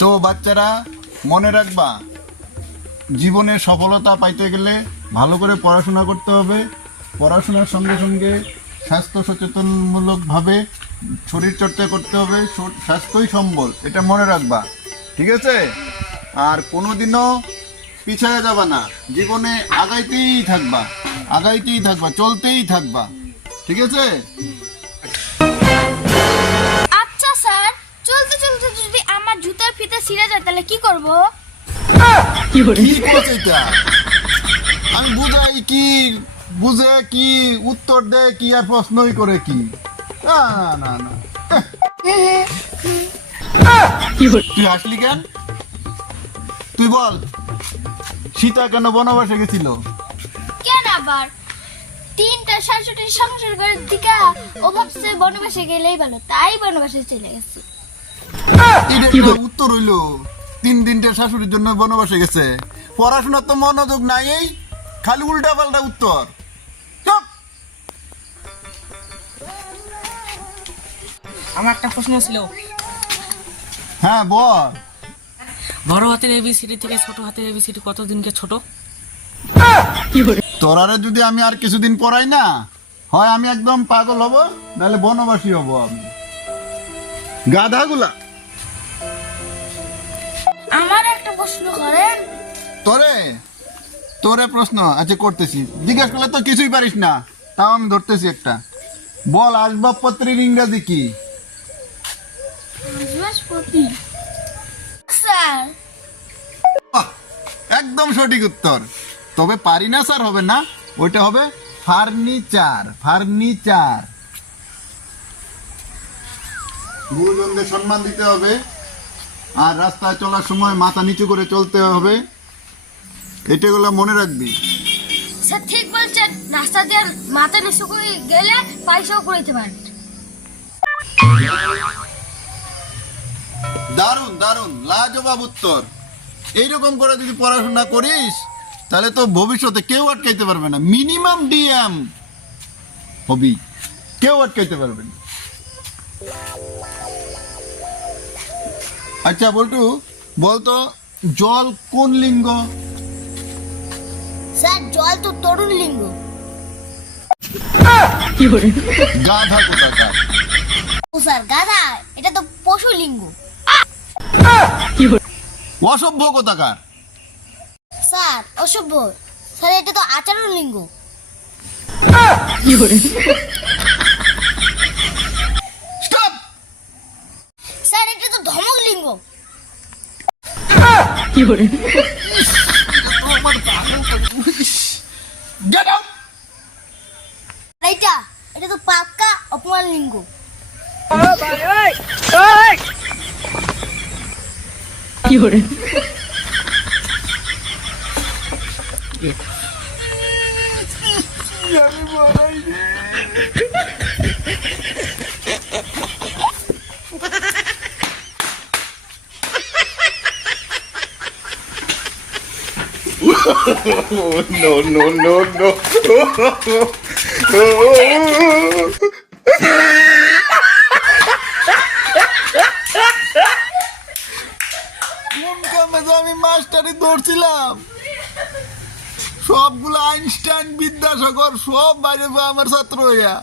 তো বাচ্চারা মনে রাখবা, জীবনে সফলতা পাইতে গেলে ভালো করে পড়াশোনা করতে হবে। পড়াশোনার সঙ্গে সঙ্গে স্বাস্থ্য সচেতনমূলকভাবে শরীরচর্চা করতে হবে। স্বাস্থ্যই সম্বল, এটা মনে রাখবা, ঠিক আছে? আর কোনোদিনও পিছায় যাবা না, জীবনে আগাইতেই থাকবা আগাইতেই থাকবা, চলতেই থাকবা, ঠিক আছে? ছিঁড়ে যায় তাহলে কি করব? কি করছে এটা? আমি বুঝাই কি বুঝে কি উত্তর দেয় কি আর প্রশ্নই করে কি? না না না। তুই হাসলি কেন? তুই বল সীতা কেন বনবাসে গেছিল? কেন আবার? তিনটা শাশুড়ির সংসার করার দিকে ও ভাবছে বনবাসে গেলেই ভালো তাই বনবাসে চলে গেছে। এটা উত্তর হইল তিন দিনটা শাশুড়ির জন্য বনবাসে গেছে। পড়াশোনার তো মনোযোগ নাই এই খালি উল্টা পাল্টা উত্তর আমার একটা প্রশ্ন ছিল। হ্যাঁ বল। বড় হাতের এবিসিডি থেকে ছোট হাতের এবিসিডি কত দিনকে ছোট? তোরারে যদি আমি আর কিছুদিন পড়াই না হয় আমি একদম পাগল হব নাহলে বনবাসী হব আমি। গাধাগুলা। তোরে? তোরে প্রশ্ন আচ্ছা করতেছি। জিজ্ঞেস করলে তো কিছুই পারিস না। তাও আমি ধরতেছি একটা। বল আসবাবপত্রের ইংরাজি কি? বাহ, একদম সঠিক উত্তর। তবে পারি না স্যার হবে না। ওইটা হবে ফার্নিচার ফার্নিচার। গুরুজনদের সম্মান দিতে হবে। আর রাস্তায় চলার সময় মাথা নিচু করে চলতে হবে। এটাগুলো মনে রাখবি। স্যার ঠিক বলছেন। রাস্তা দিয়ে মাথা নিচু করে গেলে পয়সাও করাইতে পারেন। দারুণ দারুণ লাজবাব উত্তর। এইরকম করে যদি পড়াশোনা করিস তাহলে তো ভবিষ্যতে কেউ আটকাইতে পারবে না। মিনিমাম ডিএম হবি। কেউ আটকাইতে পারবে না। আচ্ছা বল্টু বলতো জল কোন লিঙ্গ? স্যার জল তো তরুণ লিঙ্গ। গাধা কোথাকার? ও স্যার গাধা? এটা তো পশু লিঙ্গ। অসভ্য কোথাকার? স্যার অসভ্য। স্যার এটা তো আচরণ লিঙ্গ। স্যার এটা তো ধমক লিঙ্গ। গেট আউট এটা এটা তো পাক্কা অপমান লিঙ্গ। No, no, no, no. আমি মাস্টারি ধরছিলাম সবগুলো আইনস্টাইন বিদ্যাসাগর সব বাইরে আমার ছাত্র হইয়া